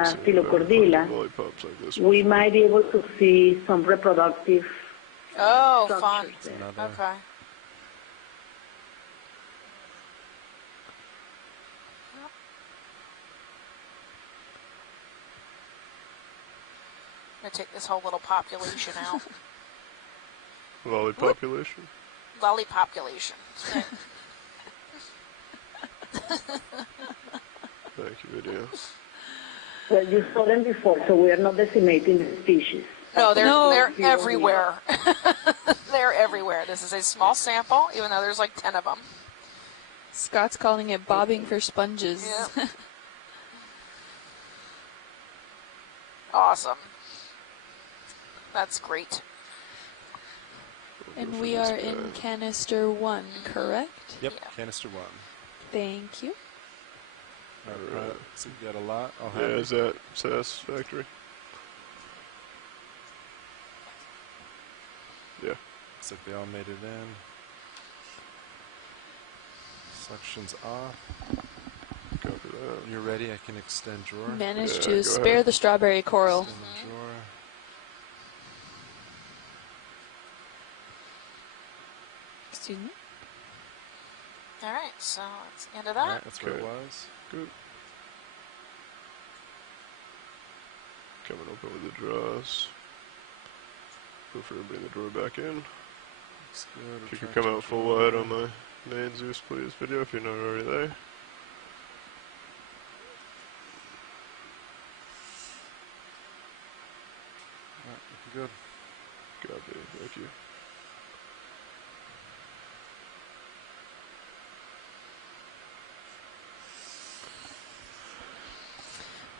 Phylocordila, we might be able to see some reproductive fun. Another. Okay. I'm going to take this whole little population out. Lollipopulation? Lollipopulation. Thank you, video. Well, you saw them before, so we are not decimating the species. No, they're everywhere. They're everywhere. This is a small sample, even though there's like 10 of them. Scott's calling it bobbing for sponges. Yep. Awesome. That's great. And we are in canister 1, correct? Yep, Yeah. canister 1. Thank you. Alright, so you got a lot. Yeah, is that satisfactory? Yeah. Looks like they all made it in. Suction's off. Copy that. When you're ready, I can extend drawer. Managed Yeah, to spare ahead. the strawberry coral. Extend the drawer. Excuse me? Alright, so that's the end of that. Alright, that's where it Okay. was. Good. Coming open with the draws. Go for bring the drawer back in. Looks good. If you could come out full wide on my main Zeus please video if you're not already there. Alright, looking good. Copy, thank you.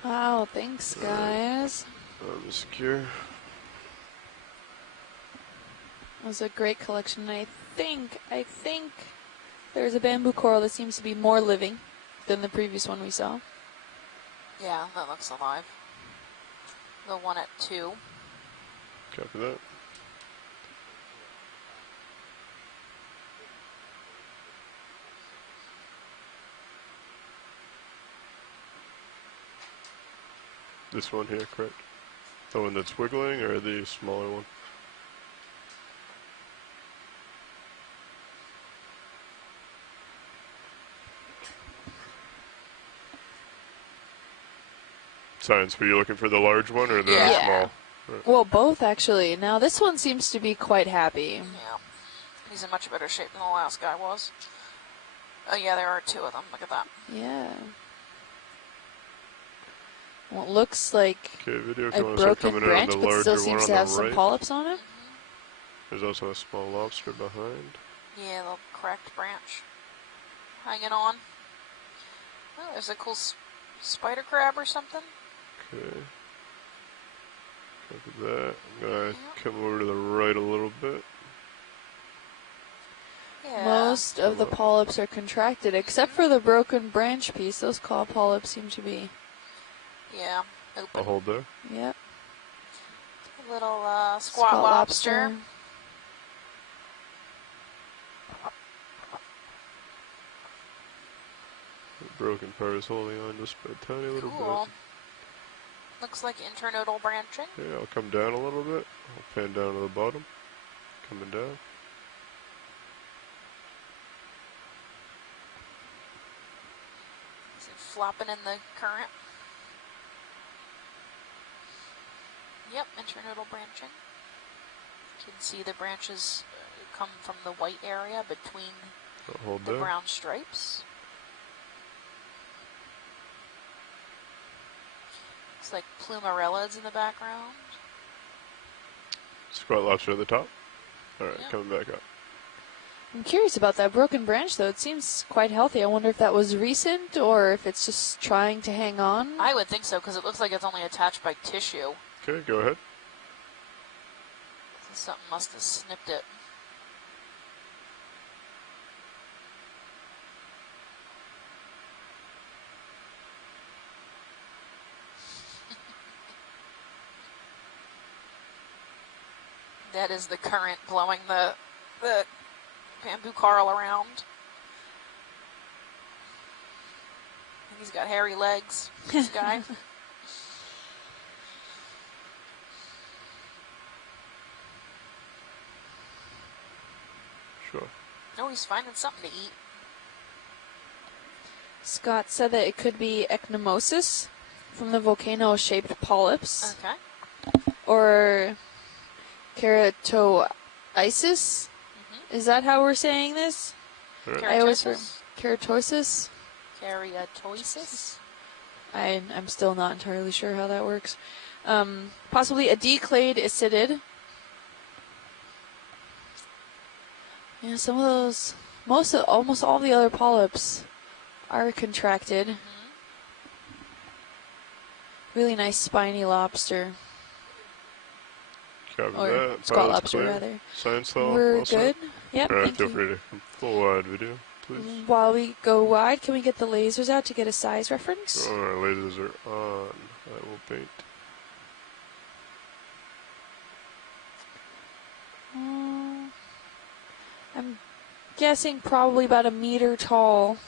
Wow, thanks, guys. Secure. That was a great collection. I think there's a bamboo coral that seems to be more living than the previous one we saw. Yeah, that looks alive. The one at 2. Copy that. This one here, correct? The one that's wiggling or the smaller one? Science, were you looking for the large one or the Yeah. small? Right. Well, both actually. Now this one seems to be quite happy. Yeah. He's in much better shape than the last guy was. Oh yeah, there are 2 of them. Look at that. Yeah. Well, it looks like Okay, video, if a you want to start broken coming in on branch, the but larger still one seems on to have the some right. polyps on it. There's also a small lobster behind. Yeah, the cracked branch. Hanging on. Oh, there's a cool spider crab or something. Okay. Copy that. I'm gonna come over to the right a little bit. Yeah. Most of the polyps are contracted, except for the broken branch piece. Those claw polyps seem to be. Yeah. Open. I'll hold there. Yep. A little squat lobster. The broken part is holding on just by a tiny little Cool. bit. Looks like internodal branching. Okay, I'll come down a little bit. I'll pan down to the bottom. Coming down. Is it flopping in the current? Yep, internodal branching. You can see the branches come from the white area between I'll hold the there. brown stripes. Looks like plumarellids in the background. Squat lobster at the top. Alright, Yep. coming back up. I'm curious about that broken branch, though. It seems quite healthy. I wonder if that was recent or if it's just trying to hang on. I would think so, because it looks like it's only attached by tissue. Okay, go ahead. So something must have snipped it. That is the current blowing the bamboo coral around. He's got hairy legs, this guy. Sure. Oh, he's finding something to eat. Scott said that it could be ecnomosis from the volcano-shaped polyps, Okay. or keratoisis. Is that how we're saying this? Alright. I always Keratosis? keratosis. Keratosis? I'm still not entirely sure how that works. Possibly a declayed acidid. Yeah, some of those, almost all the other polyps are contracted. Really nice spiny lobster. Copy Or that. Scott Pilot's lobster, clear. rather. Science hall. We're all set? good. Yep, Alright, thank feel you. free to full wide video, please. While we go wide, can we get the lasers out to get a size reference? Our lasers are on. I will paint. I'm guessing probably about a meter tall.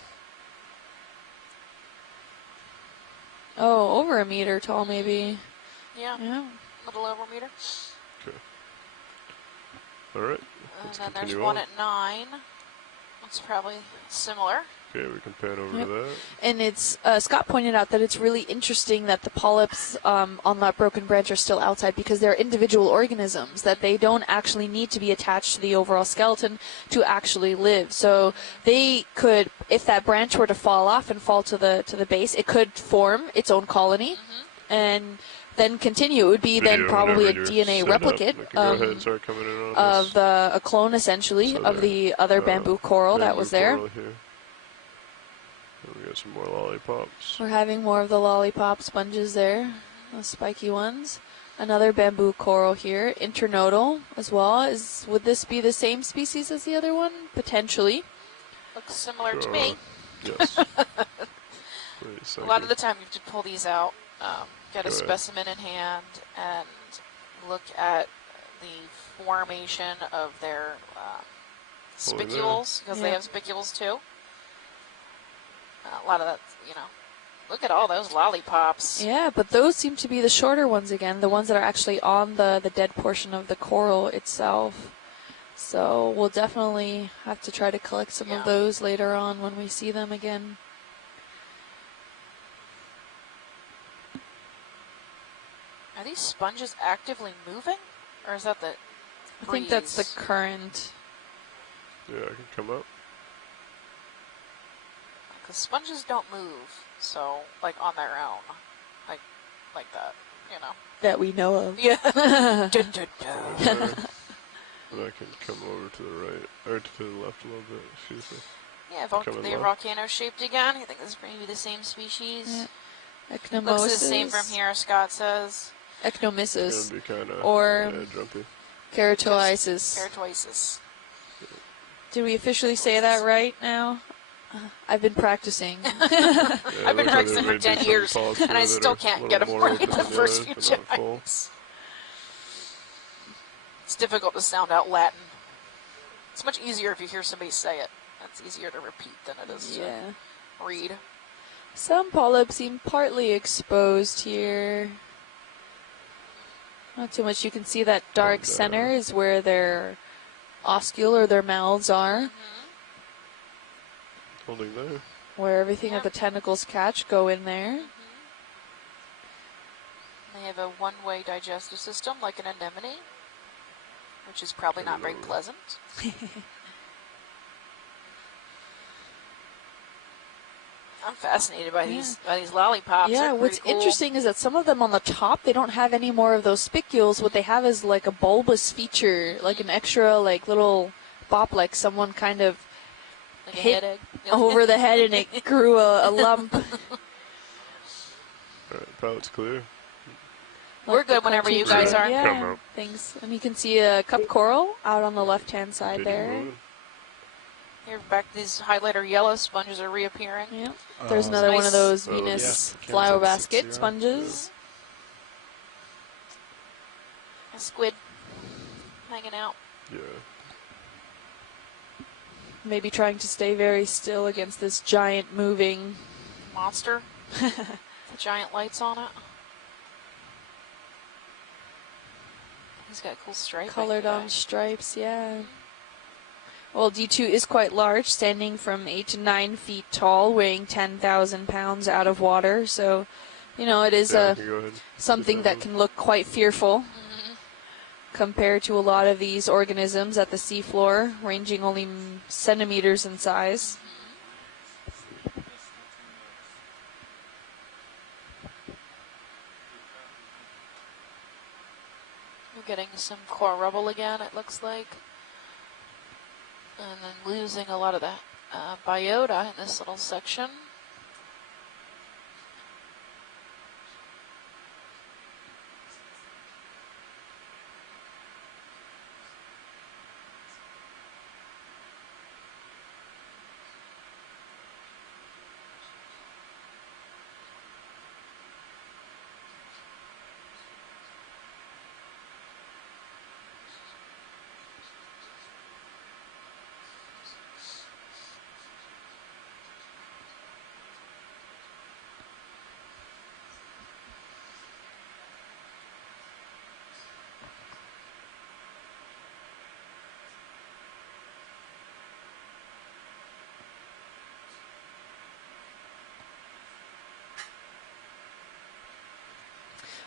Oh, over a meter tall, maybe. Yeah, Yeah. a little over a meter. Okay. Alright. And then there's one at 9. It's probably similar. Okay, we can pan over to that. And it's Scott pointed out that it's really interesting that the polyps on that broken branch are still outside because they're individual organisms, that they don't actually need to be attached to the overall skeleton to actually live. So they could, if that branch were to fall off and fall to the base, it could form its own colony and then continue. It would be then probably a DNA replicate of a clone, essentially, So of the other bamboo coral that was there. Here. And we got some more lollipops. We're having more of the lollipop sponges there, the spiky ones. Another bamboo coral here, internodal as well. Would this be the same species as the other one? Potentially. Looks similar to me. Yes. A lot of the time you have to pull these out, get a specimen in hand, and look at the formation of their spicules, because they have spicules too. A lot of that, look at all those lollipops. Yeah, but those seem to be the shorter ones again, the ones that are actually on the dead portion of the coral itself. So we'll definitely have to try to collect some of those later on when we see them again. Are these sponges actively moving? Or is that the breeze? I think that's the current. Yeah, I can come up. Because sponges don't move, so, like, on their own. Like that, That we know of. Yeah. And I can come over to the right, or to the left a little bit, excuse me. Yeah, they're volcano-shaped again. I think this is maybe the same species. Yeah. Ecnomosis. Looks the same from here, Scott says. Ecnomosis. It's gonna be kind of or jumpy. Keratoisis. Keratoisis. Did we officially say that right now? I've been practicing. I've been practicing for 10 years, and I still can't get them right the first few times. It's difficult to sound out Latin. It's much easier if you hear somebody say it. It's easier to repeat than it is to read. Some polyps seem partly exposed here. Not too much. You can see that dark center is where their oscule or their mouths are. Holding there. Where everything that the tentacles catch go in there. They have a one-way digestive system like an anemone, which is probably not very pleasant. I'm fascinated by these lollipops. Yeah, what's interesting is that some of them on the top, they don't have any more of those spicules. What they have is like a bulbous feature, like an extra like little bop, like someone kind of like hit over the head and it grew a lump. All right, pallet's clear. We're good whenever you guys are. Yeah, thanks. And you can see a cup coral out on the left-hand side there. Here, back these highlighter yellow sponges are reappearing. Yeah. There's another one of those Venus flower basket sponges. A squid hanging out. Yeah. Maybe trying to stay very still against this giant moving monster. The giant lights on it. He's got cool stripes. Colored on stripes, yeah. Well, D2 is quite large, standing from 8 to 9 feet tall, weighing 10,000 pounds out of water. So, you know, it is Yeah, you can go ahead. something that can look quite fearful compared to a lot of these organisms at the seafloor, ranging only centimeters in size. We're getting some core rubble again, it looks like. And then losing a lot of the biota in this little section.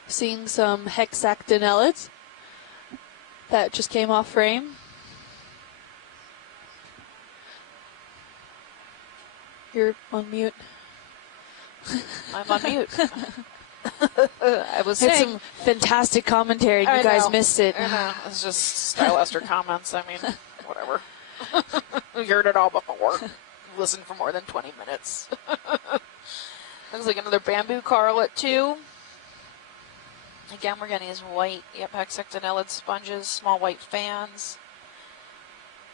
Seeing some hexactinellids that just came off frame. You're on mute. I'm on mute. I was Had saying. some fantastic commentary. You guys missed it. I know. It's just stylaster comments. I mean, whatever. We heard it all before. Listened for more than 20 minutes. Looks like another bamboo coral at 2. Again, we're getting these white hexactinellid sponges, small white fans.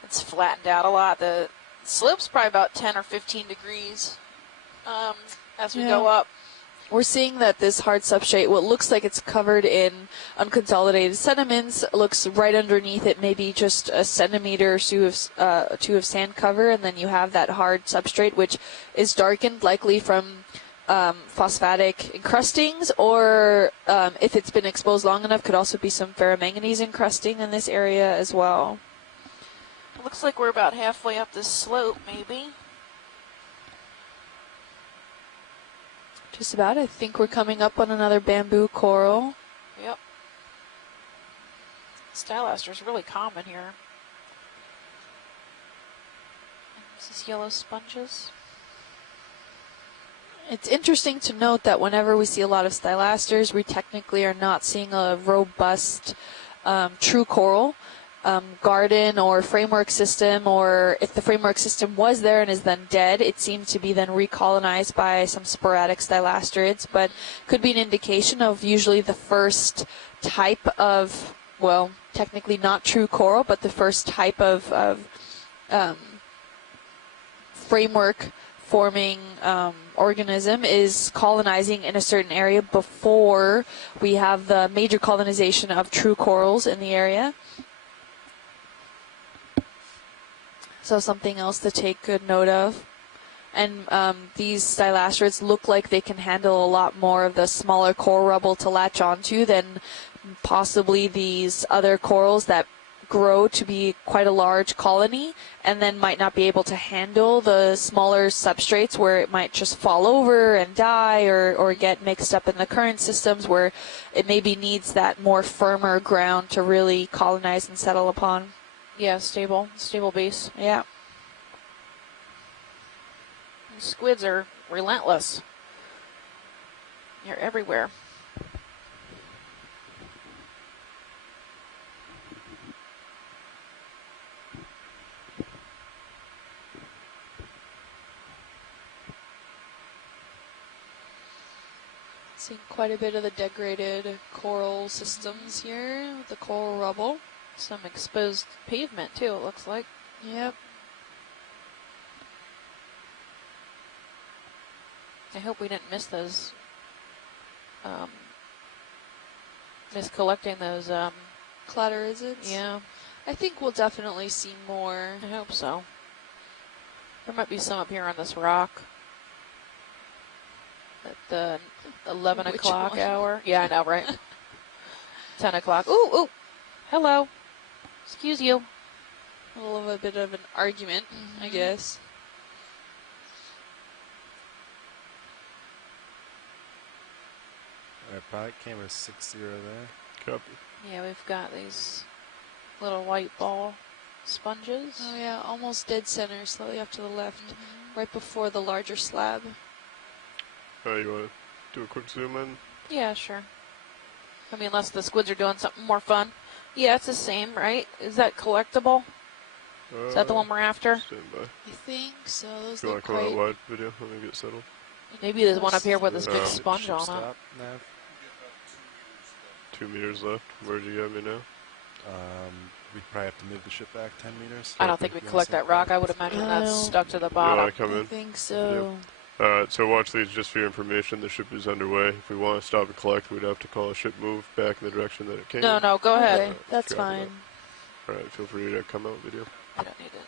It's flattened out a lot. The slope's probably about 10 or 15 degrees as we go up. We're seeing that this hard substrate, what looks like it's covered in unconsolidated sediments, looks right underneath it, maybe just a centimeter or two of sand cover, and then you have that hard substrate, which is darkened, likely from phosphatic encrustings, or if it's been exposed long enough, could also be some ferromanganese encrusting in this area as well. It looks like we're about halfway up this slope, maybe. Just about. I think we're coming up on another bamboo coral. Yep. Stylaster is really common here. These yellow sponges. It's interesting to note that whenever we see a lot of stylasters, we technically are not seeing a robust true coral garden or framework system, or if the framework system was there and is then dead, it seems to be then recolonized by some sporadic stylasterids, but could be an indication of usually the first type of, well, technically not true coral, but the first type of framework forming organism is colonizing in a certain area before we have the major colonization of true corals in the area. So something else to take good note of. And these stylasterids look like they can handle a lot more of the smaller coral rubble to latch onto than possibly these other corals that grow to be quite a large colony and then might not be able to handle the smaller substrates where it might just fall over and die, or get mixed up in the current systems where it maybe needs that more firmer ground to really colonize and settle upon. Yeah, stable base. Yeah. And squids are relentless. They're everywhere. Seeing quite a bit of the degraded coral systems here with the coral rubble. Some exposed pavement too, it looks like. Yep. I hope we didn't miss those, miss collecting those, Cladorizids? yeah, I think we'll definitely see more. I hope so. There might be some up here on this rock at the 11 Which o'clock one? hour. Yeah, I know, right? 10 o'clock. Ooh, ooh, hello. Excuse you. A little bit of an argument, I guess. Alright, pilot camera 6-0 there. Copy. Yeah, we've got these little white ball sponges. Oh yeah, almost dead center, slightly off to the left, right before the larger slab. You want to do a quick zoom in? Yeah, sure. I mean, unless the squids are doing something more fun. Yeah, it's the same, right? Is that collectible? Is that the one we're after? Stand by. I think so. Those If you want look to come out quite... wide video, let me get settled. Maybe there's one up here with this big Yeah. sponge Ship on it. stop, Nav. 2 meters left. Where'd you get me now? We'd probably have to move the ship back 10 meters. I don't think we collect that rock. I would imagine that's stuck to the You want bottom. to come I in? think so. So watch these just for your information. The ship is underway. If we want to stop and collect, we'd have to call a ship move back in the direction that it came. No, no, go ahead. Okay, that's Copy fine. that. Alright, feel free to come out video. I don't need it.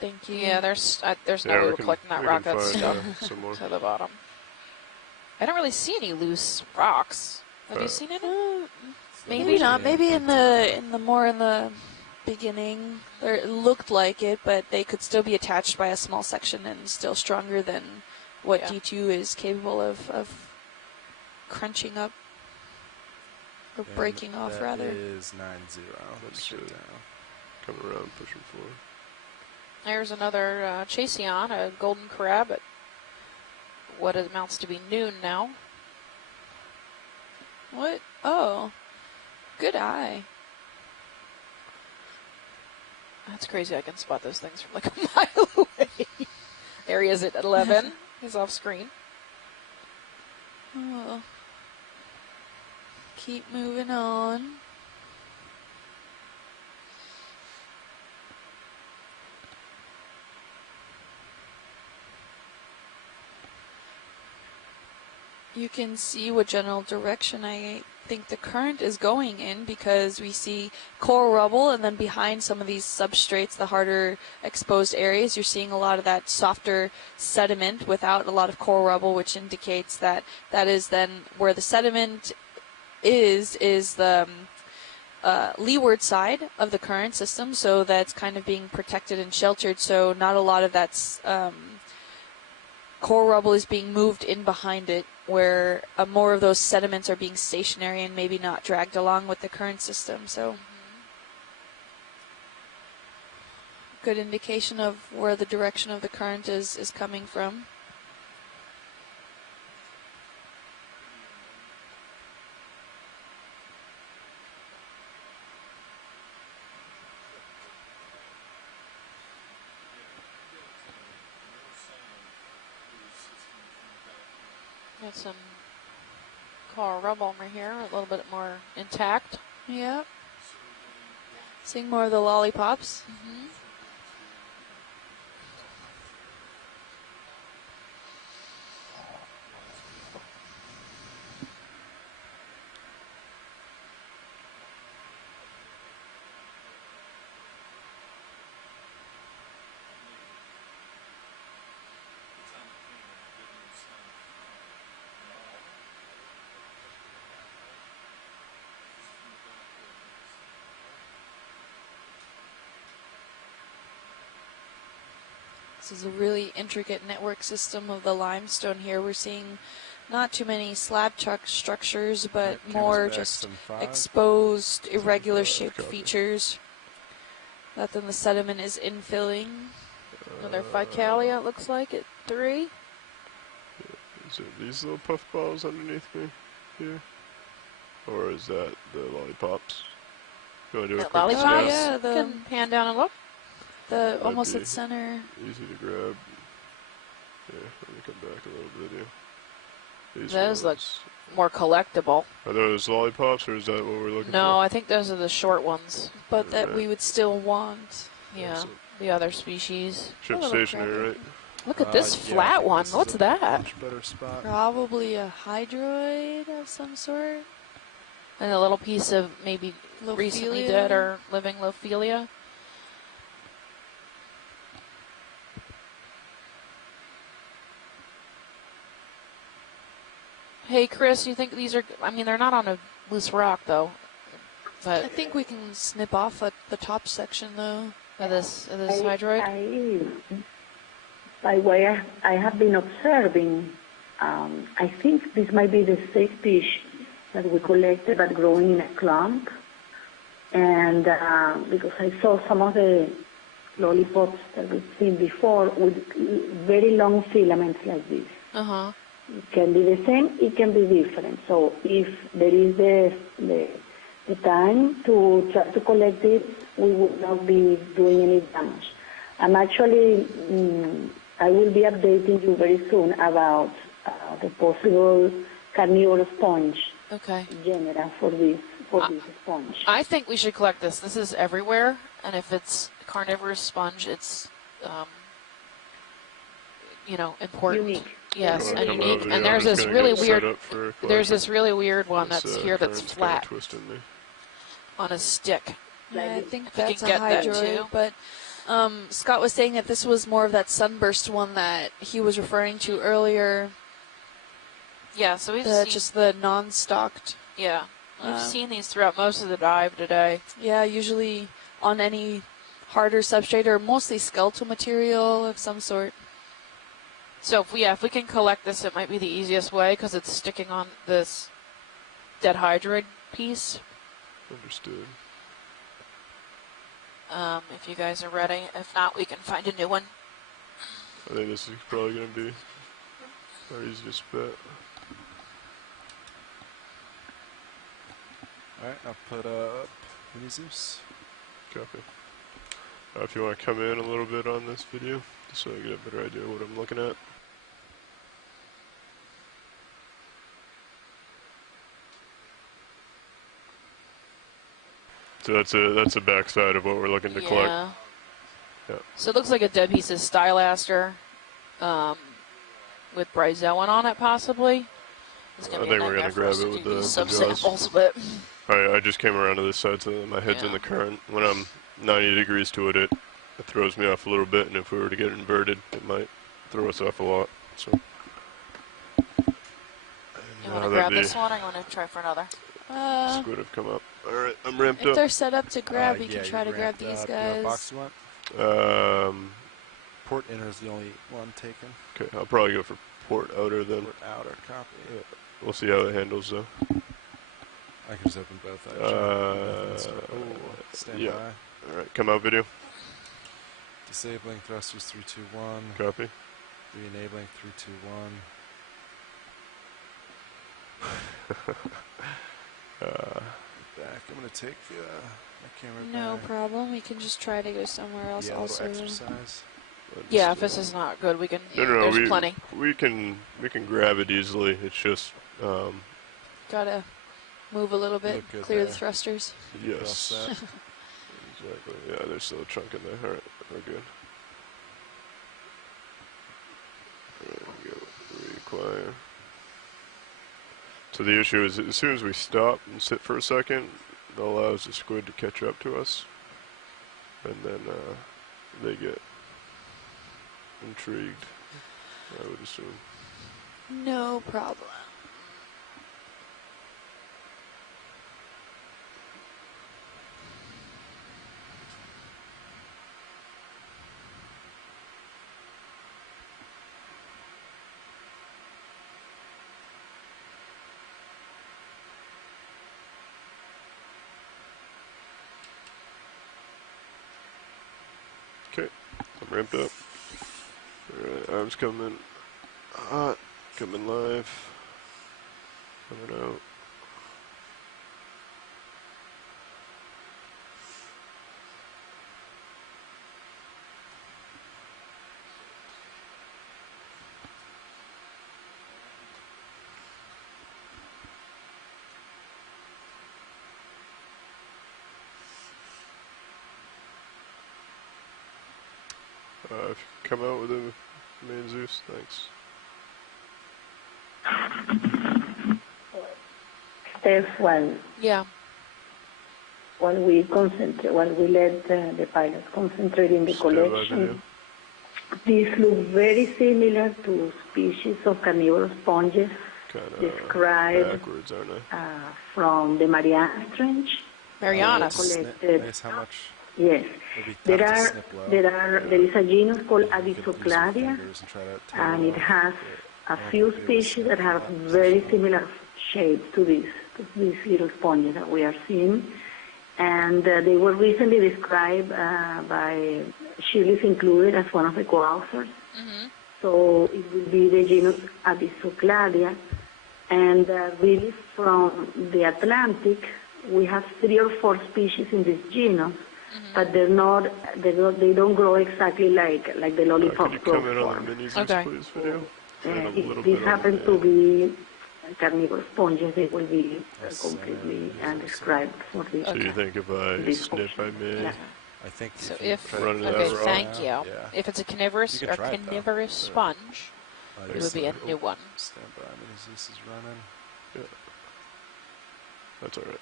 Thank you. Yeah, there's no Yeah, way we we're can- collecting that we rock can that's find, stuck some more. to the bottom. I don't really see any loose rocks. Have you seen any? Maybe not. Maybe in the beginning, or it looked like it, but they could still be attached by a small section and still stronger than what Yeah. D2 is capable of crunching up or And breaking off, that rather. is 9-0. That's Ship it. down. Coming around, pushing forward. There's another Chaseon, a golden crab at what amounts to be noon now. What? Oh, good eye. That's crazy. I can spot those things from like a mile away. There he is at 11. He's off screen. Oh. Keep moving on. You can see what general direction I think the current is going in, because we see coral rubble, and then behind some of these substrates, the harder exposed areas, you're seeing a lot of that softer sediment without a lot of coral rubble, which indicates that that is then where the sediment is the leeward side of the current system, so that's kind of being protected and sheltered, so not a lot of that's coral rubble is being moved in behind it, where more of those sediments are being stationary and maybe not dragged along with the current system. So, good indication of where the direction of the current is coming from. Got some coral rubble over here, a little bit more intact. Yep. Seeing more of the lollipops. This is a really intricate network system of the limestone here. We're seeing not too many slab chuck structures, but Right, more cameras back, just 7-5. exposed, irregular shaped copy. features that then the sediment is infilling. Another Ficalia, it looks like, at 3. Is it these little puff balls underneath me here? Or is that the lollipops? You want to do a That quick lollipop? scan? yeah, the- Can pan down and look. The almost be at center. Easy to grab. Yeah, let me come back a little video. These Those look ones. more collectible. Are those lollipops, or is that what we're looking No, for? I think those are the short ones. But that Yeah. we would still want. Yeah, Excellent. the other species. Ship little stationary, crappy. right? Look at this Yeah, I flat think one. this is What's a that? Much better spot. Probably a hydroid of some sort. And a little piece of maybe recently Lophelia? dead or living Lophelia. Hey, Chris, you think these are... I mean, they're not on a loose rock, though. I But think we can snip off at the top section, though. of this hydroid? By way I have been observing, I think this might be the same fish that we collected but growing in a clump. And because I saw some of the lollipops that we've seen before with very long filaments like this. Uh-huh. It can be the same, it can be different. So if there is the time to try to collect it, we would not be doing any damage. I'm actually, I will be updating you very soon about the possible carnivore sponge genera for this sponge. I think we should collect this. This is everywhere, and if it's carnivorous sponge, it's, important. Unique. Yes, and unique. And there's this really weird. There's this really weird one that's here that's flat on a stick. Yeah, I think We that's can a get that hydroid, too. but Scott was saying that this was more of that sunburst one that he was referring to earlier. Yeah, so we've seen, Just the non-stocked. yeah, we've seen these throughout most of the dive today. Yeah, usually on any harder substrate or mostly skeletal material of some sort. So if we can collect this, it might be the easiest way because it's sticking on this dead hydroid piece. Understood. If you guys are ready. If not, we can find a new one. I think this is probably going to be our easiest bet. Alright, I'll put up Mini Zeus. Copy. If you want to come in a little bit on this video, just so I get a better idea of what I'm looking at. So that's a backside of what we're looking to collect. Yeah. So it looks like a dead piece of stylaster with bryozoan on it, possibly. I think we're going to grab it with the some jaws. samples, but I just came around to this side so that my head's in the current. When I'm 90 degrees to it, it throws me off a little bit, and if we were to get inverted, it might throw us off a lot. So. You want to grab this one, or you want to try for another? Squid have come up. All right, I'm ramped If up. they're set up to grab, we can try to grab these Do you know what box guys. you want? Port inner is the only one taken. Okay, I'll probably go for port outer then. Port outer, copy. Yeah. We'll see how it handles though. I can just open both actually. Stand yeah. by. All right, come out video. Disabling thrusters 3, 2, 1. Copy. Re-enabling 3, 2, 1. Back. I'm gonna take my camera No back. problem. We can just try to go somewhere else Yeah, a also. little exercise. Yeah, if this is not good, we can. No, there's plenty. We can grab it easily. It's just Gotta move a little bit, Look good clear the there. thrusters. yes. Well set. Exactly. Yeah, there's still a chunk in there. All right, we're good. All right, go reacquire. So the issue is, as soon as we stop and sit for a second, it allows the squid to catch up to us, and then they get intrigued, I would assume. No problem. Okay, I'm ramped up. Alright, arms coming hot, coming live, coming out. If you come out with a main Zeus, thanks. Steph, Yeah. while we let the pilots concentrate in the collection, these look very similar to species of carnivorous sponges described backwards, aren't I? from the Mariana Trench. Marianas. Collected. Nice. How much? Yes. Maybe There tap to are snip low. there is a genus called You could use your Avisocladia, fingers and try to tail and it off. has a Or few be able to species snip that from have that very position. similar shapes to these little sponges that we are seeing. And they were recently described by Shirley's included as one of the co-authors. So it will be the genus Avisocladia. And really from the Atlantic, we have 3 or 4 species in this genus, but they don't grow exactly like the Could lollipop you growth comment on form. the mini Okay. please, video? And a little These bit happen on to the be carnivore sponges. They will be completely described for this. So you think if I This snip, I option. may? Yeah. I think So if you if, try to Run close that okay, raw? thank you. Yeah. If it's a carnivorous You can or try it, though. carnivorous sponge, it would be a new one. Stand by. Mini Zeus is running. Yeah. That's alright.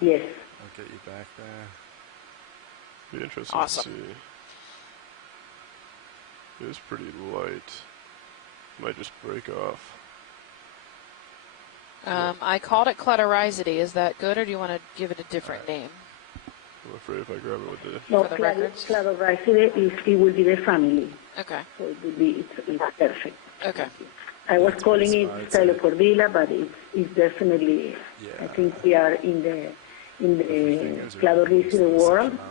Yes. I'll get you back there. Be interesting Awesome. to see. It is pretty light. Might just break off. I called it cluttericity. Is that good, or do you want to give it a different name? I'm afraid if I grab it with the... No, For the records? Cladorhizide it will be the family. Okay. So it will be, it's perfect. Okay. I was calling it I'd say- Stylocordyla, but it's definitely, I Yeah. think we are in the Fingers are Cladorhizide world. nozzle.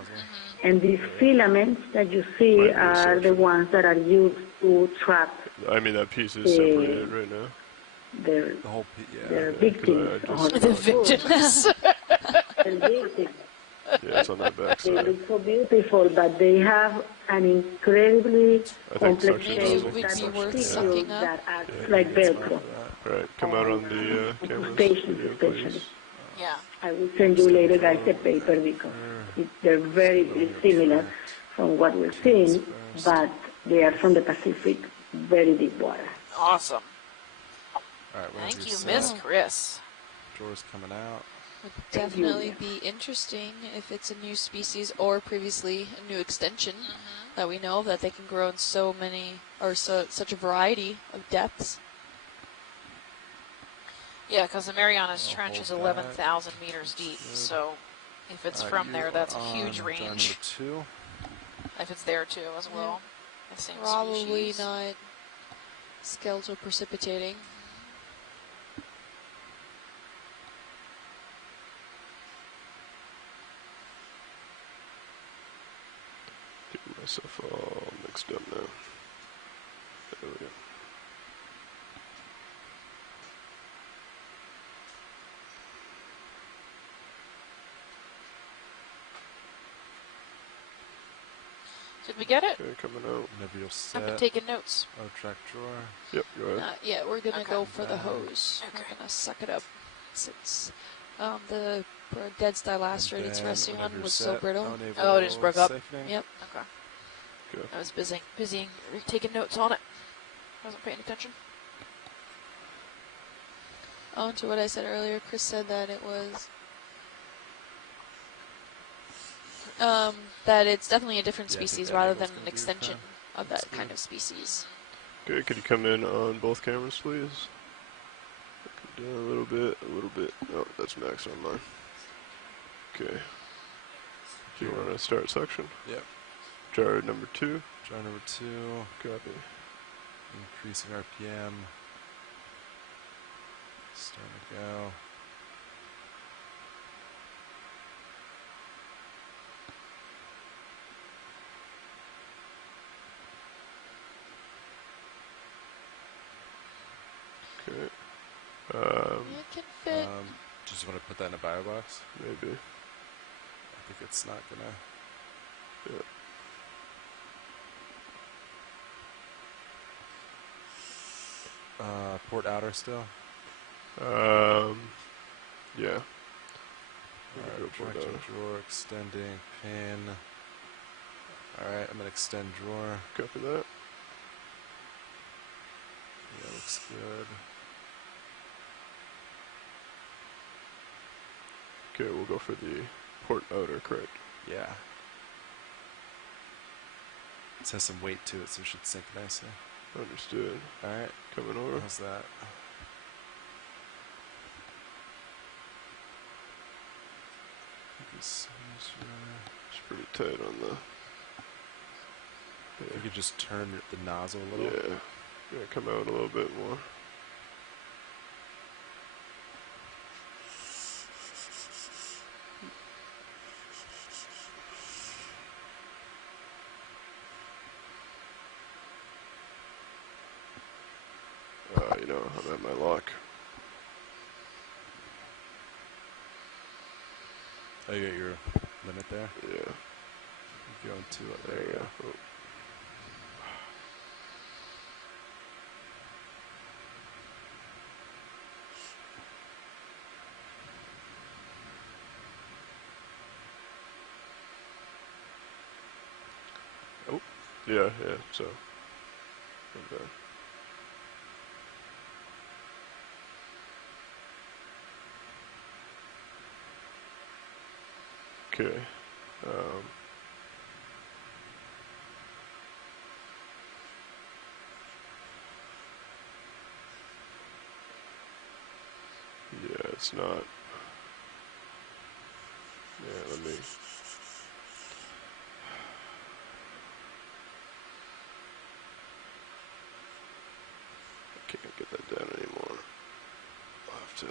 And these filaments that you see Might be a are the section. ones that are used to trap I mean, that piece is separated right now. their, The whole their yeah. victims. I just- or The victims. their victims. Yeah, it's on that back They side. look so beautiful, but they have an incredibly I think complex suction Maybe it shape would that be of worth tissue sucking up. that acts Yeah, like Velcro. Alright, come out on the cameras. Patients Video, especially. please. Yeah. I will send you later, guys, the paper because they're very similar from what we're seeing, but they are from the Pacific, very deep water. Awesome. Alright, Thank you, Miss Chris. Drawers coming out. Would definitely be interesting if it's a new species or previously a new extension that we know of, that they can grow in so many or such a variety of depths. Yeah, because the Marianas I'll Trench is hold 11,000 meters deep, so if it's from there, that's a huge range. Two. If it's there too, as well. The same Probably species. not skeletal precipitating. Getting myself all mixed up now. There we go. Did we get it? Okay, coming out. Whenever you're I've been set. taking notes. Oh, track drawer. Yep, go ahead. Yeah, we're gonna Okay. go for the hose. Okay. We're gonna suck it up. Since the dead stylasterate it's And resting whenever on you're was so set, brittle. enable Oh, it just broke up. siphoning. Yep. Okay. Okay. I was busy taking notes on it. Wasn't paying attention. On to what I said earlier, Chris said that it was that it's definitely a different Yeah, I think species that rather angle's than gonna an be extension fine. of that kind of species. Okay, could you come in on both cameras, please? Come down a little bit. Oh, that's max on mine. Okay. Do you want to start section? Yep. Jar number 2. Jar number 2. Copy. Increasing RPM. Starting to go. Okay. It can fit. Just want to put that in a bio box. Maybe. I think it's not gonna. Yeah. Port outer still. Yeah. Alright, traction drawer, extending pin. Alright, I'm gonna extend drawer. Copy that. Yeah, looks good. Okay, we'll go for the port outer, correct? Yeah. It has some weight to it, so it should sink nicely. Understood. Alright, Coming over. how's that? It's pretty tight on the. If you could just turn the nozzle a little. Yeah, come out a little bit more. You know, I'm at my lock. Oh, you got your limit there? Yeah. You're going to it. There you go. Oh. Oh. Yeah, so. Okay. Okay. Yeah, it's not. Yeah, let me. I can't get that down anymore. I'll have to.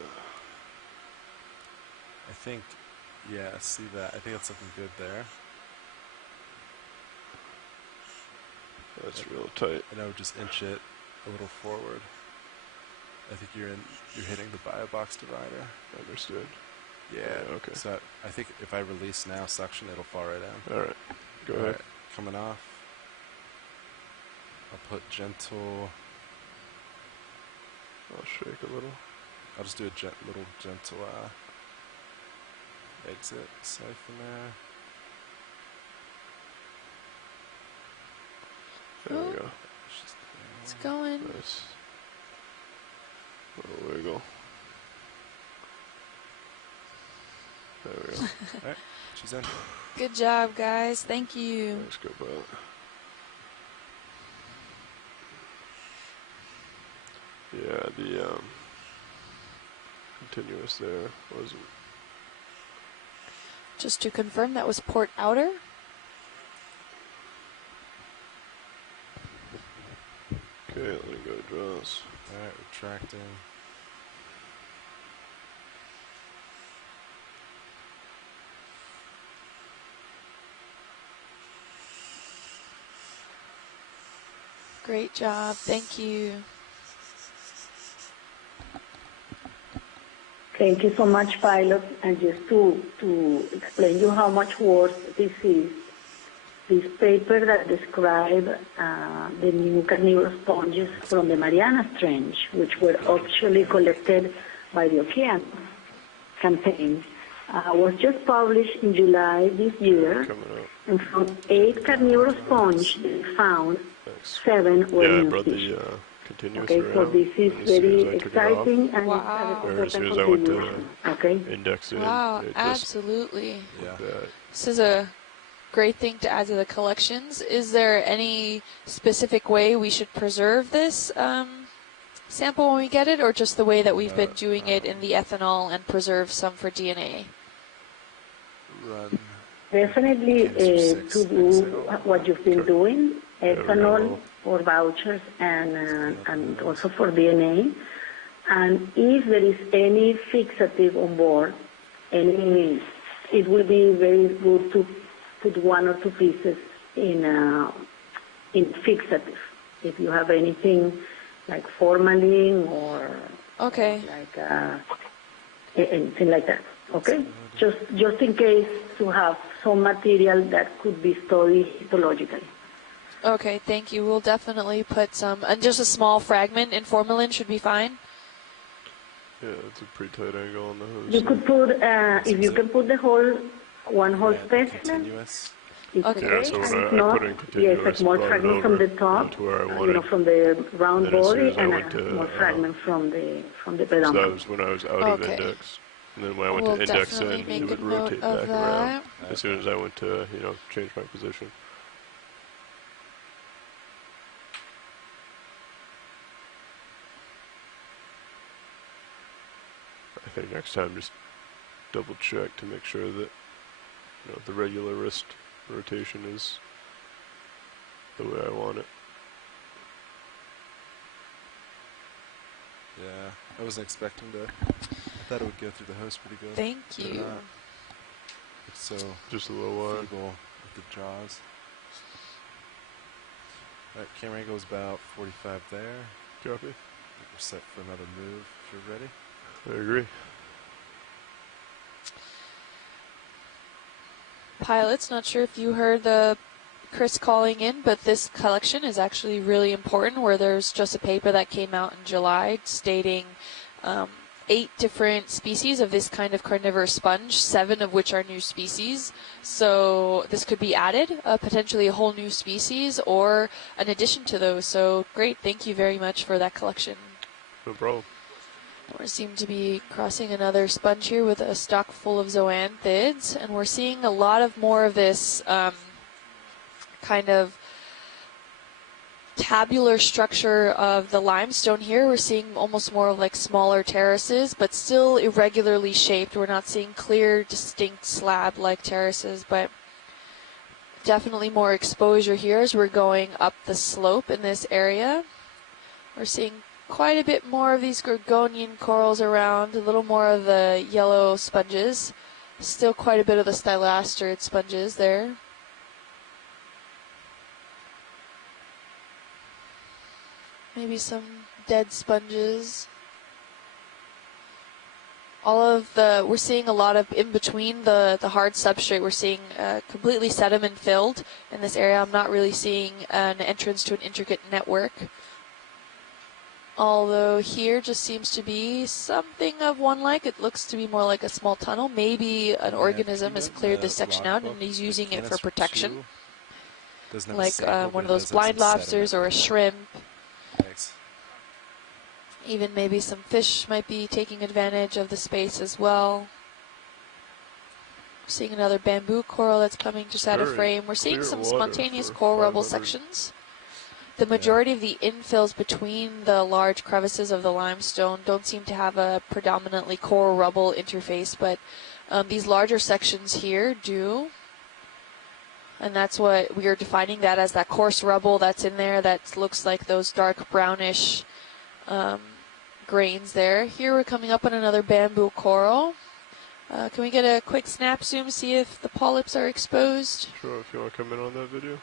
I think, yeah, see that. I think that's looking good there. That's real tight. And I would just inch it a little forward. I think you're hitting the bio box divider. Understood. Yeah. Okay. So I think if I release now, suction, it'll fall right down. All right. Go ahead. Right, coming off. I'll put gentle. I'll shake a little. I'll just do a little gentle exit siphon there. There we go. It's going. Nice. Little wiggle. There we go. Alright, she's in. Good job, guys. Thank you. Let's go, Pilot. Yeah, the continuous there wasn't. Just to confirm, that was port outer. Okay, let me go to draws. Alright, retracting. Great job. Thank you. Thank you so much, pilot. And just to explain you how much work this is, this paper that describes the new carnivorous sponges from the Mariana Trench, which were actually collected by the Okeanos campaign, was just published in July this year. Coming up. And from 8 carnivorous sponges they found, Thanks. 7 were Yeah, I new brought species. the continuous Okay, around. so this is and as soon very as I took it off, exciting and Wow. or as soon as I important went to contribution. Okay. index it, Wow, it just absolutely. Yeah. that. This is a great thing to add to the collections. Is there any specific way we should preserve this sample when we get it, or just the way that we've been doing it in the ethanol and preserve some for DNA? Run. Definitely to do what you've been doing, There we ethanol go. for vouchers and also for DNA. And if there is any fixative on board, it will be very good to put 1 or 2 pieces in fixative. If you have anything like formalin or Okay. like anything like that. Okay, just in case to have some material that could be studied histologically. Okay, thank you. We'll definitely put some, and just a small fragment in formalin should be fine. Yeah, it's a pretty tight angle on the hose. You could put, if you can put the whole, one whole Yeah, specimen, continuous. it's Okay. okay. Yeah, so And when if I not, put in yes, a continuous, small brought it fragment from the over, top, to where I wanted. from the round And then as soon body, as I and went a to, small fragment from the So that pedometer. was when I was out Okay. of index. And then when I went We'll to index definitely in, make it would a note rotate of back that. around. As soon as I went to, change my position. I think next time just double check to make sure that you know, the regular wrist rotation is the way I want it. Yeah, I wasn't expecting to. I thought it would go through the host pretty good. Thank you. It's so Just a little wide. feeble with the jaws. Alright, camera angle is about 45 there. Copy. We're set for another move if you're ready. I agree. Pilots, not sure if you heard the Chris calling in, but this collection is actually really important, where there's just a paper that came out in July stating 8 different species of this kind of carnivorous sponge, 7 of which are new species. So this could be added, potentially a whole new species or an addition to those. So great, thank you very much for that collection. No problem. We seem to be crossing another sponge here with a stock full of zoanthids, and we're seeing a lot of more of this kind of tabular structure of the limestone here. We're seeing almost more of like smaller terraces, but still irregularly shaped. We're not seeing clear, distinct slab-like terraces, but definitely more exposure here as we're going up the slope in this area. We're seeing quite a bit more of these gorgonian corals around, a little more of the yellow sponges. Still quite a bit of the stylosterid sponges there. Maybe some dead sponges. We're seeing a lot of in between the hard substrate. We're seeing completely sediment filled in this area. I'm not really seeing an entrance to an intricate network. Although here just seems to be something of one like. It looks to be more like a small tunnel. Maybe an organism has cleared this section out and he's using it for protection. Like one of those blind lobsters or a shrimp. Thanks. Even maybe some fish might be taking advantage of the space as well. We're seeing another bamboo coral that's coming just out of frame. We're seeing some spontaneous coral rubble sections. The majority of the infills between the large crevices of the limestone don't seem to have a predominantly coral rubble interface, but these larger sections here do. And that's what we are defining that as, that coarse rubble that's in there that looks like those dark brownish grains there. Here we're coming up on another bamboo coral. Can we get a quick snap zoom, see if the polyps are exposed? Sure, if you want to come in on that video.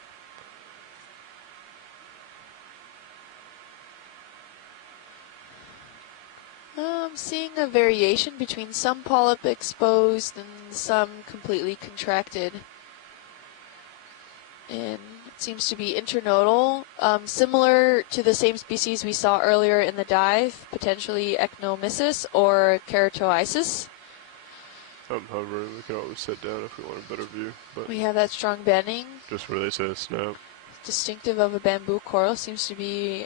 I'm seeing a variation between some polyp exposed and some completely contracted. And it seems to be internodal, similar to the same species we saw earlier in the dive, potentially Ecnomysis or Keratoisis. However, we can always sit down if we want a better view. But We have that strong bending, just where they say snap. distinctive of a bamboo coral. Seems to be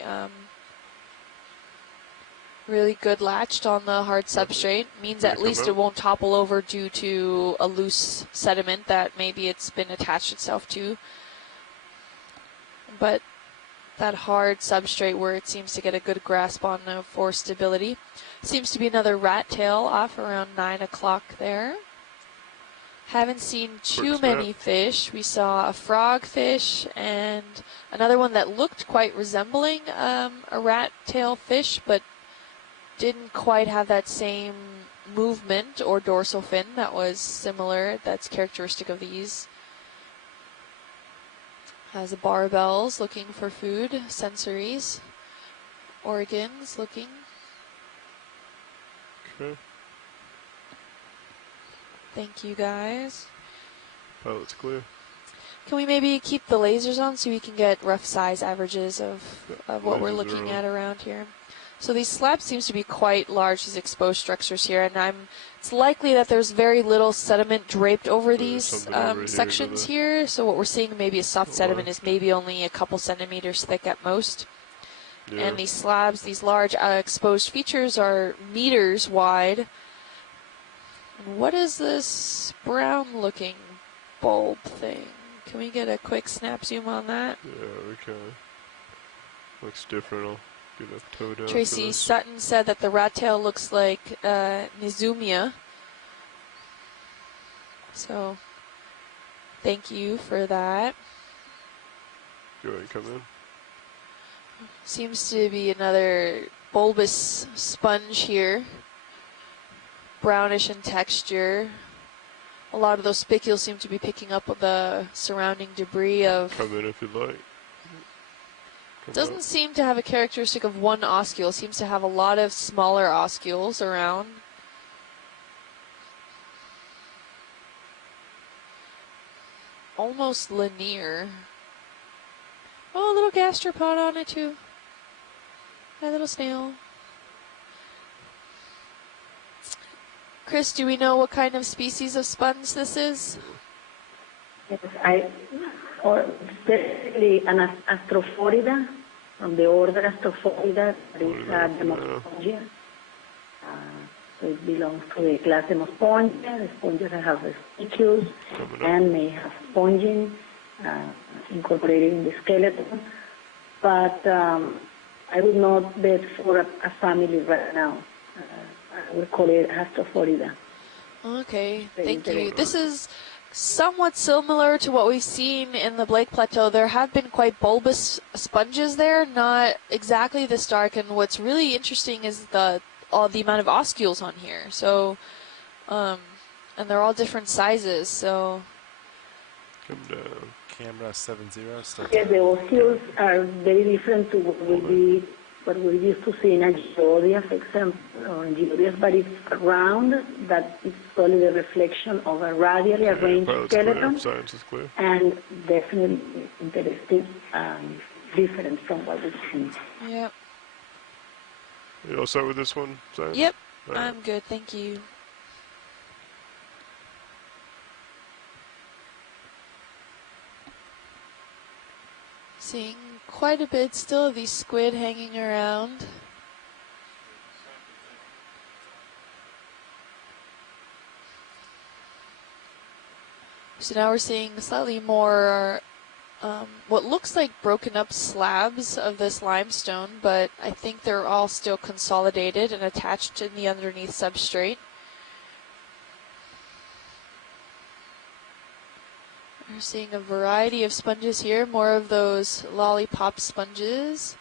really good latched on the hard substrate. Means at least it won't topple over due to a loose sediment that maybe it's been attached itself to. But that hard substrate where it seems to get a good grasp on for stability. Seems to be another rat tail off around 9 o'clock there. Haven't seen too many fish. We saw a frogfish and another one that looked quite resembling a rat tail fish, but didn't quite have that same movement or dorsal fin that was similar, that's characteristic of these. Has barbels looking for food, sensories, organs looking. Okay. Thank you guys. Pilot's clear. Can we maybe keep the lasers on so we can get rough size averages of what we're looking at around here? So these slabs seems to be quite large, these exposed structures here, and it's likely that there's very little sediment draped over these sections here. So what we're seeing maybe a soft sediment is maybe only a couple centimeters thick at most. Yeah. And these slabs, these large exposed features are meters wide. And what is this brown looking bulb thing? Can we get a quick snap zoom on that? Yeah, we can. Looks different. I'll get a toe down. Tracy Sutton said that the rat tail looks like Nizumia. So Thank you for that. Go ahead and come in. Seems to be another bulbous sponge here. Brownish in texture. A lot of those spicules seem to be picking up the surrounding debris of... Come in if you'd like. Come Doesn't out. seem to have a characteristic of one oscule. Seems to have a lot of smaller oscules around. Almost linear. Oh, a little gastropod on it too. A little snail. Chris, do we know what kind of species of sponge this is? Yes, or specifically an Astrophorida, from the order Astrophorida, that is Demospongia. So it belongs to the class Demospongia. The sponges have spicules and may have spongin incorporated in the skeleton. But I would not bet for a family right now. I would call it Astrophorida. Okay, thank you. This is somewhat similar to what we've seen in the Blake Plateau. There have been quite bulbous sponges there, not exactly this dark. And what's really interesting is the amount of oscules on here. So, and they're all different sizes. So, Come down. Camera 70 still. Yes, the oscules are very different to what we're used to see in a geodia, for example, or in geodias, but it's round, that is probably the reflection of a radially arranged skeleton. Science is clear. And definitely interesting, different from what we've seen. yep. You all start with this one, Science? Yep, All right. I'm good, thank you. Seeing quite a bit still of these squid hanging around. So now we're seeing slightly more what looks like broken up slabs of this limestone, but I think they're all still consolidated and attached in the underneath substrate. We're seeing a variety of sponges here, more of those lollipop sponges.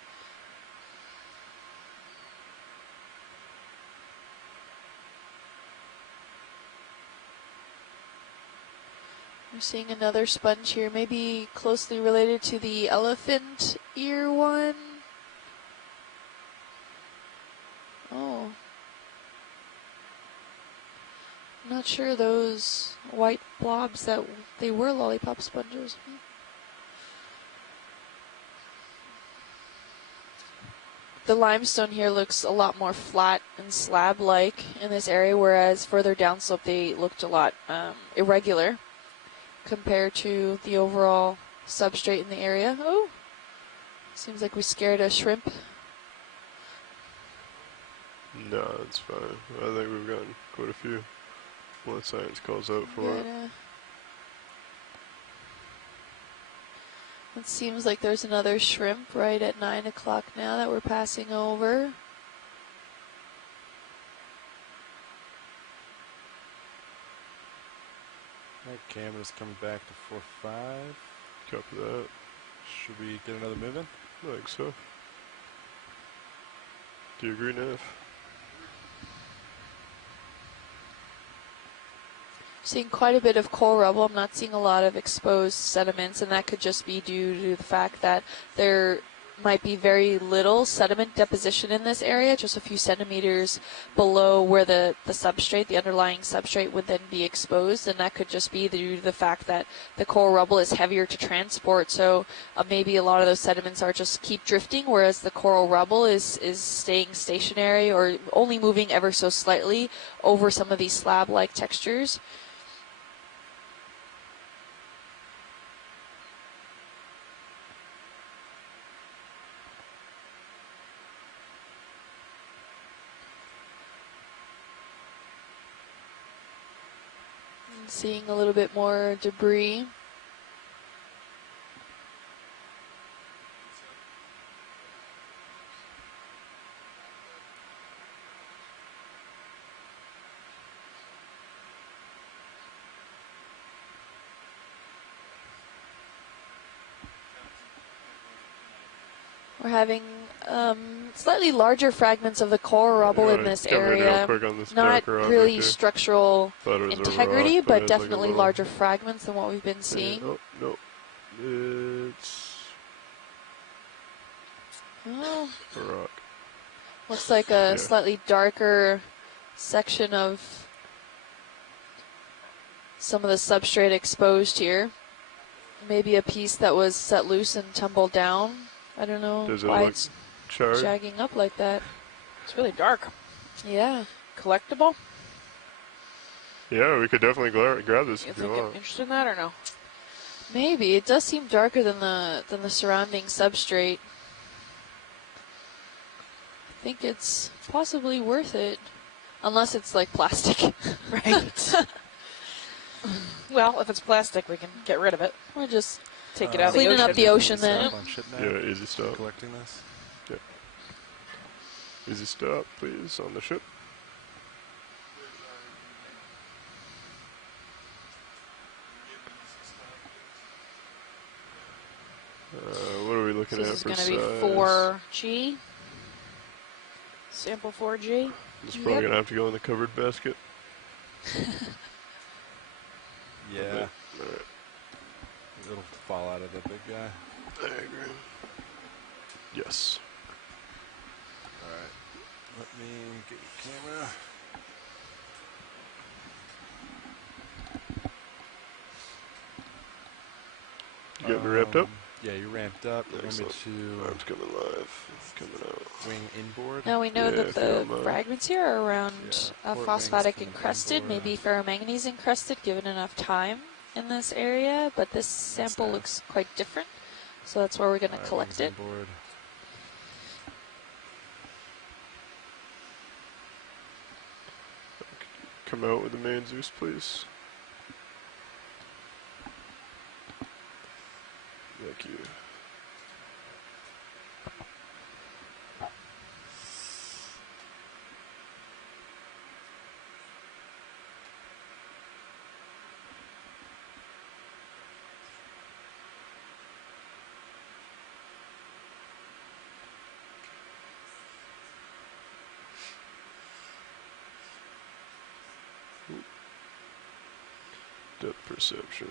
We're seeing another sponge here, maybe closely related to the elephant ear one. Oh. Not sure those white blobs that they were lollipop sponges. The limestone here looks a lot more flat and slab-like in this area, whereas further downslope they looked a lot irregular compared to the overall substrate in the area. Oh, seems like we scared a shrimp. No, it's fine. I think we've gotten quite a few. Once Science calls out for it. It seems like there's another shrimp right at 9 o'clock now that we're passing over. That camera's coming back to 4.5. Copy that. Should we get another move in? I think so. Do you agree, Nev? Seeing quite a bit of coral rubble. I'm not seeing a lot of exposed sediments, and that could just be due to the fact that there might be very little sediment deposition in this area, just a few centimeters below where the substrate, the underlying substrate, would then be exposed, and that could just be due to the fact that the coral rubble is heavier to transport, so maybe a lot of those sediments are just keep drifting, whereas the coral rubble is staying stationary or only moving ever so slightly over some of these slab-like textures. Seeing a little bit more debris. We're having slightly larger fragments of the core rubble in this area. Real quick on this Not darker object really here. structural Thought it was a integrity, rock, but it has like a definitely little- larger fragments than what we've been seeing. Oh, no. It's Oh, a rock. looks like a slightly darker section of some of the substrate exposed here. Maybe a piece that was set loose and tumbled down. I don't know Does it why look it's charred? jagging up like that. It's really dark. Yeah. Collectible? Yeah, we could definitely grab this You if you think you're want. interested in that or no? Maybe. It does seem darker than the surrounding substrate. I think it's possibly worth it. Unless it's like plastic. Right. Well, if it's plastic, we can get rid of it. Or just Take it out of the cleaning ocean. up the ocean Stop then. on ship now. Yeah, easy stop. Collecting this. Yep. Easy stop, please, on the ship. What are we looking This at is for going to size? be 4G. Sample 4G. It's probably going to have to go in the covered basket. Yeah. Alright. It'll fall out of the big guy. I agree. Yes. Alright. Let me get your camera. You got me wrapped up? Yeah, you're ramped up. You want me Excellent. to It's coming live. It's coming out. wing inboard? Now we know Yeah, that if you the don't mind. fragments here are around Yeah, port phosphatic wings coming encrusted, inboard. maybe ferromanganese encrusted, given enough time in this area. But this sample there. looks quite different, so that's where we're going to Alright, collect wings it. inboard. Come out with the main Zeus, please. Thank you. Depth perception.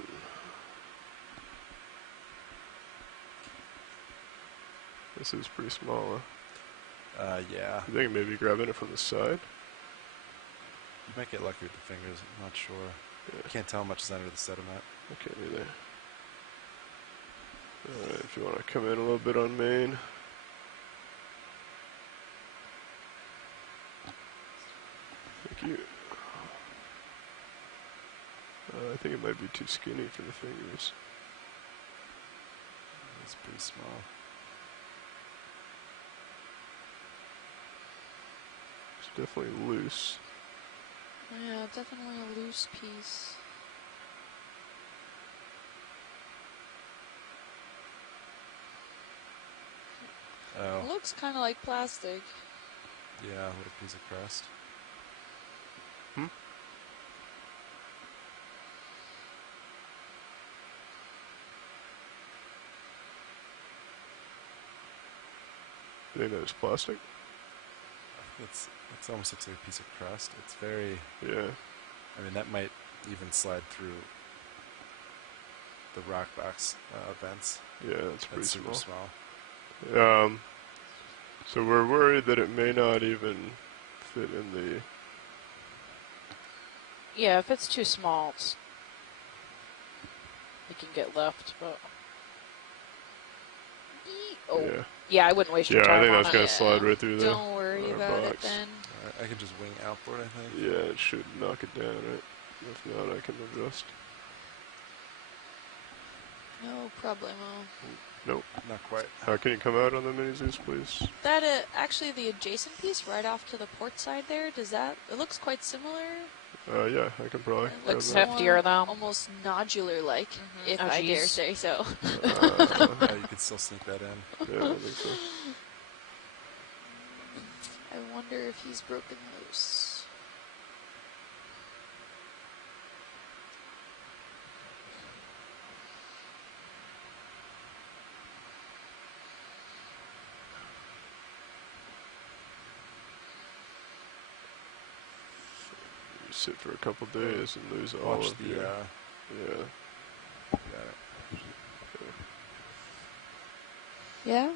This is pretty small, huh? Yeah. You think maybe grabbing it from the side? You might get lucky with the fingers. I'm not sure. Yeah. Can't tell how much is under the sediment. Okay, neither. Alright, if you want to come in a little bit on main. Thank you. I think it might be too skinny for the fingers. It's pretty small. It's definitely loose. Yeah, definitely a loose piece. Oh, It looks kind of like plastic. yeah, a little piece of crust. You think that is plastic? It's almost looks like a piece of crust. It's very. Yeah. I mean, that might even slide through the rock box vents. Yeah, it's pretty That's super small. small. So we're worried that it may not even fit in the... Yeah, if it's too small, it can get left, but... Oh, Yeah. yeah, I wouldn't waste your Yeah, time I think on that's it. going to slide right through there. Don't worry about it box. then. Alright, I can just wing outboard, I think. Yeah, it should knock it down, right? If not, I can adjust. No problemo. Nope. Not quite. Can you come out on the mini Zeus, please? That actually the adjacent piece right off to the port side there. Does that? It looks quite similar. Yeah, I can probably. It grab looks that. heftier, though. Almost nodular-like, if Oh, I dare geez. say so. Oh, you can still sneak that in. Yeah, I think so. I wonder if he's broken loose. sit for a couple days and lose all Watch of the, your... yeah. Yeah. Yeah?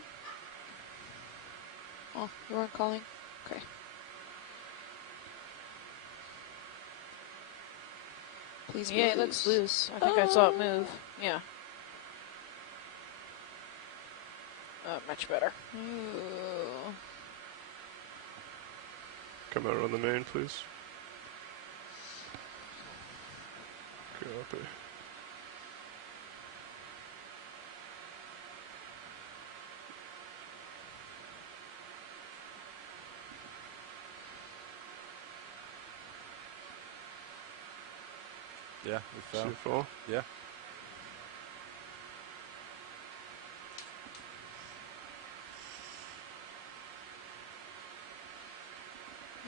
Oh, you weren't calling? Okay. Please Yeah, it looks loose. I think I saw it move. Yeah. Oh, much better. Ooh. Come out on the main, please. Copy. Yeah, we See fell. it fall? Yeah.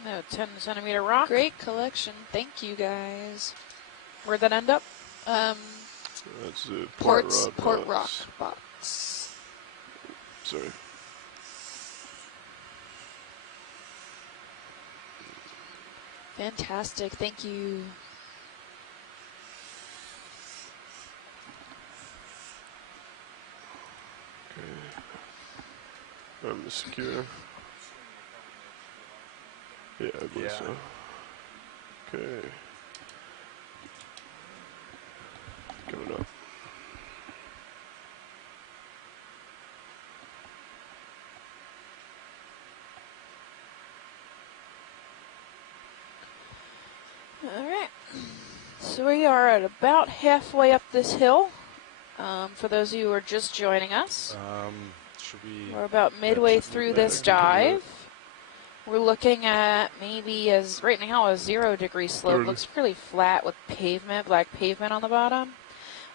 No, 10-centimeter rock. Great collection. Thank you, guys. Where'd that end up? That's a Port rod Rock box. box. Sorry. Fantastic. Thank you. I'm secure. Yeah, I believe Yeah. so. Okay. Coming up. All right. So we are at about halfway up this hill. For those of you who are just joining us, Should we... we're about midway should through look this like I can do dive. We're looking at maybe right now a 0-degree slope. 30. Looks really flat with pavement, black pavement on the bottom.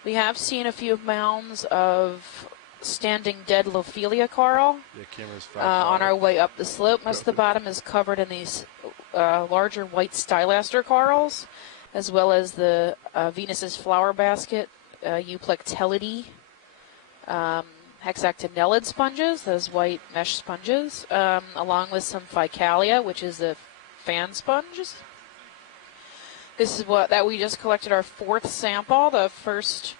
We have seen a few mounds of standing dead Lophelia coral Yeah, camera's 5 on our way up the slope. Most of the bottom is covered in these larger white stylaster corals, as well as the Venus's flower basket, Euplectellidae, hexactinellid sponges, those white mesh sponges, along with some Ficalia, which is the fan sponges. This is that we just collected our 4th sample. The first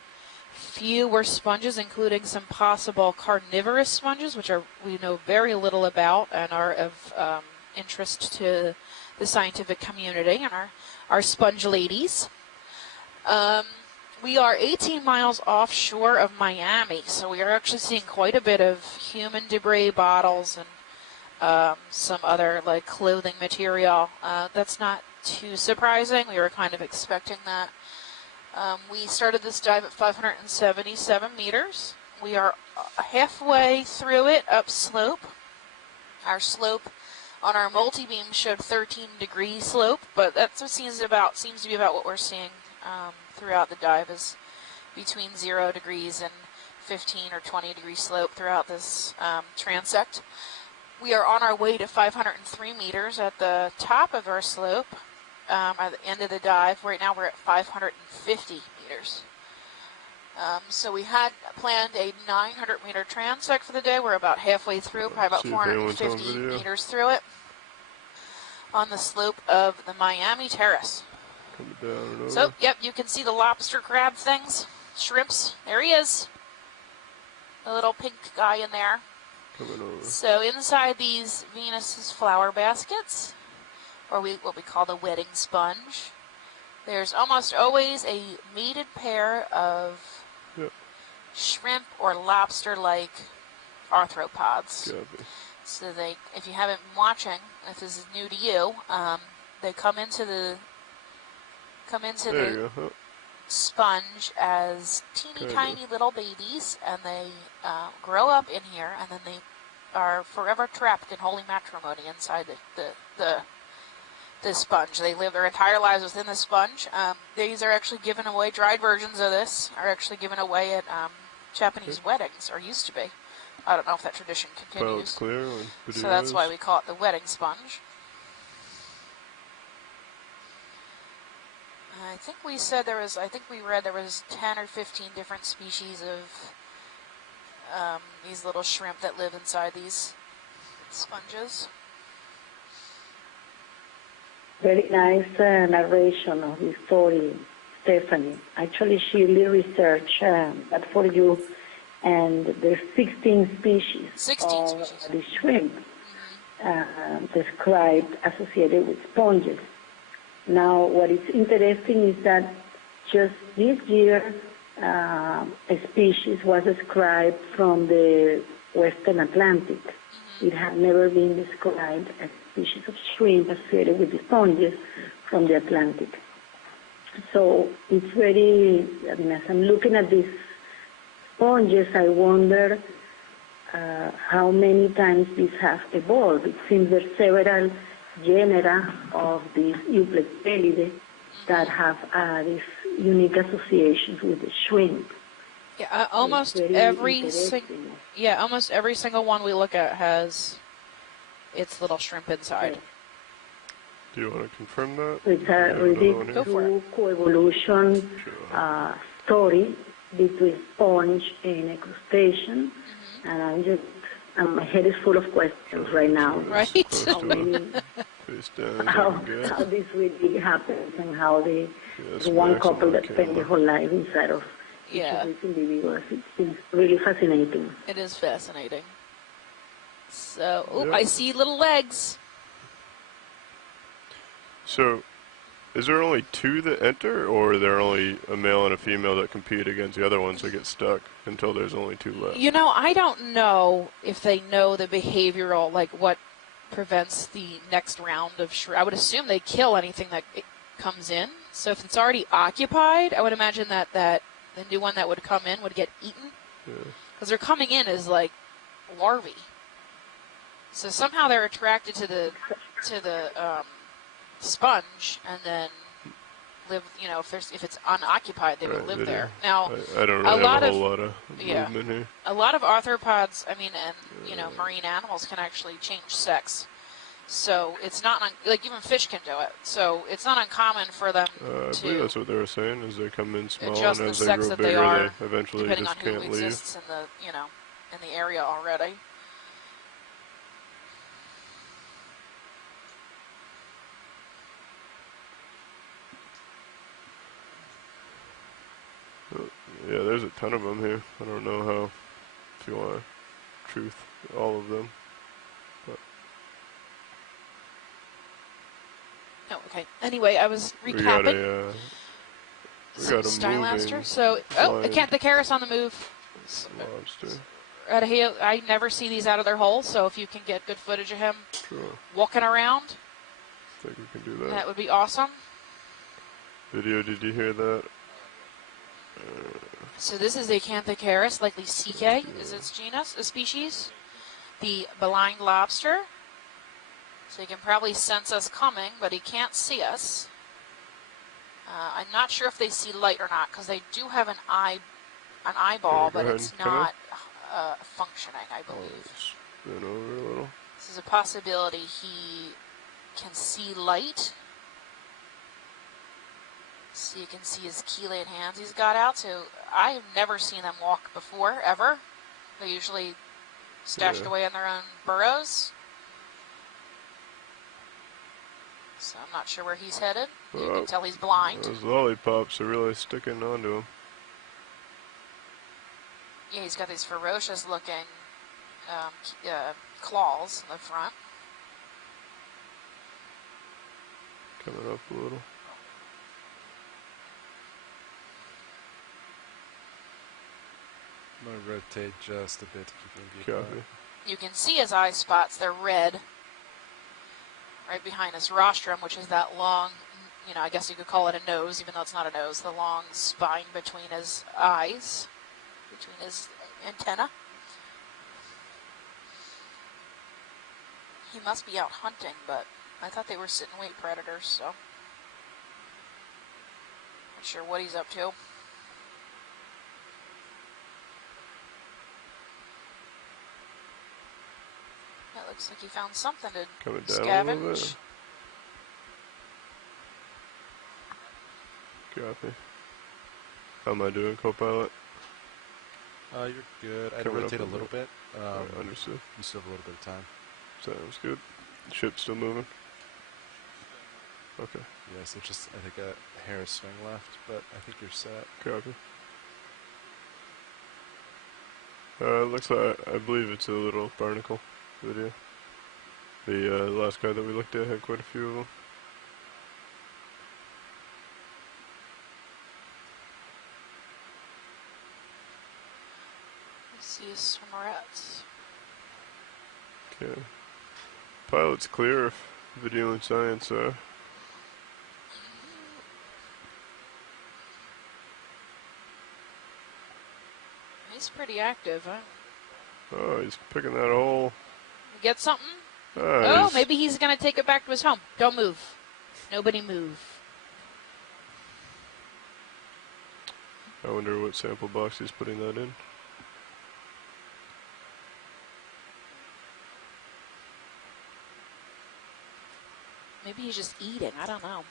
few were sponges, including some possible carnivorous sponges, which we know very little about and are of interest to the scientific community and our sponge ladies. We are 18 miles offshore of Miami, so we are actually seeing quite a bit of human debris, bottles, and some other like clothing material. That's not too surprising. We were kind of expecting that. We started this dive at 577 meters. We are halfway through it upslope. Our slope on our multi-beam showed 13-degree slope, but that seems to be about what we're seeing throughout the dive, is between 0 degrees and 15 or 20-degree slope throughout this transect. We are on our way to 503 meters at the top of our slope at the end of the dive. Right now we're at 550 meters. So we had planned a 900-meter transect for the day. We're about halfway through, probably about See if anyone's on 450 video. meters through it on the slope of the Miami Terrace. Coming down and over. So, yep, you can see the lobster crab things, shrimps. There he is, the little pink guy in there. Coming over. So inside these Venus's flower baskets, or what we call the wedding sponge, there's almost always a mated pair of shrimp or lobster-like arthropods. Copy. So if you haven't been watching, if this is new to you, they come into the There you go. sponge as teeny tiny little babies, and they grow up in here, and then they are forever trapped in holy matrimony inside the sponge. They live their entire lives within the sponge. These are actually given away. Dried versions of this are actually given away at Japanese weddings, or used to be. I don't know if that tradition continues. Pilot's clear. So that's why we call it the wedding sponge. I think we said we read there was 10 or 15 different species of these little shrimp that live inside these sponges. Very nice narration of the story, Stephanie. Actually, she really researched that for you, and there's 16 species 16 of species. the shrimp described associated with sponges. Now, what is interesting is that just this year, a species was described from the Western Atlantic. It had never been described as a species of shrimp associated with the sponges from the Atlantic. So it's very, I mean, as I'm looking at these sponges, I wonder how many times these have evolved. It seems there's several genera of these Euplectelidae that have these unique associations with the shrimp. Yeah, almost every single one we look at has its little shrimp inside. Okay. Do you want to confirm that? So it's a really Go for true coevolution story between sponge and a crustacean, and my head is full of questions right now. Right? How many, Face down, how good. this really happens, and how the Yes, one Max, couple on that spend their whole life inside of each Yeah. of these individuals. It's really fascinating. It is fascinating. So, Yeah. I see little legs. So, is there only two that enter, or are there only a male and a female that compete against the other ones that get stuck until there's only two left? You know, I don't know if they know the behavioral, like what prevents the next round of shrimp. I would assume they kill anything that comes in. So if it's already occupied, I would imagine that the new one that would come in would get eaten. Because they're coming in as like larvae. So somehow they're attracted to the sponge and then live. You know, if it's unoccupied, they would live there. Now, I don't really have a whole lot of yeah. movement here. A lot of arthropods, I mean, and marine animals can actually change sex. So it's not like even fish can do it. So it's not uncommon for them I believe to that's what they were saying, is they come in small, adjust and the as they sex grow that bigger, they are, they eventually depending just on who can't leave. exists in the in the area already. Yeah, there's a ton of them here. I don't know how, if you want to truth all of them. But Oh, okay. Anyway, I was we got recapping. we got a Stylaster. moving So, flying Acanthocaris on the move. lobster. I never see these out of their hole, so if you can get good footage of him Sure, walking around, I think we can do that. that would be awesome. Video, did you hear that? So this is Acanthocaris, likely CK is its genus, a species. The blind lobster. So he can probably sense us coming, but he can't see us. I'm not sure if they see light or not, because they do have an eyeball, Go but ahead it's and come not functioning, I believe. Spin over a little. This is a possibility he can see light. So you can see his chelate hands he's got out. So I have never seen them walk before, ever. They're usually stashed away in their own burrows. So I'm not sure where he's headed. You can tell he's blind. Those lollipops are really sticking onto him. Yeah, he's got these ferocious looking claws in the front. Coming up a little. I'm going to rotate just a bit to keep him Copy. You can see his eye spots. They're red. Right behind his rostrum, which is that long, I guess you could call it a nose, even though it's not a nose, the long spine between his eyes, between his antenna. He must be out hunting, but I thought they were sit-and-wait predators, so not sure what he's up to. It looks like he found something to Coming down a little scavenge. bit. Copy. How am I doing, co-pilot? You're good. I'd Coming rotate a up a little bit. Alright, understood. You still have a little bit of time. Sounds good. Ship's still moving. Okay. Yeah, so just, I think, a hair of swing left, but I think you're set. Copy. Looks like, I believe it's a little barnacle video. The last guy that we looked at had quite a few of them. I see a swimmerette. Okay. Pilot's clear if video and science are. He's pretty active, huh? Oh, he's picking that hole. You get something? Ah, Oh, maybe he's going to take it back to his home. Don't move. Nobody move. I wonder what sample box he's putting that in. Maybe he's just eating. I don't know.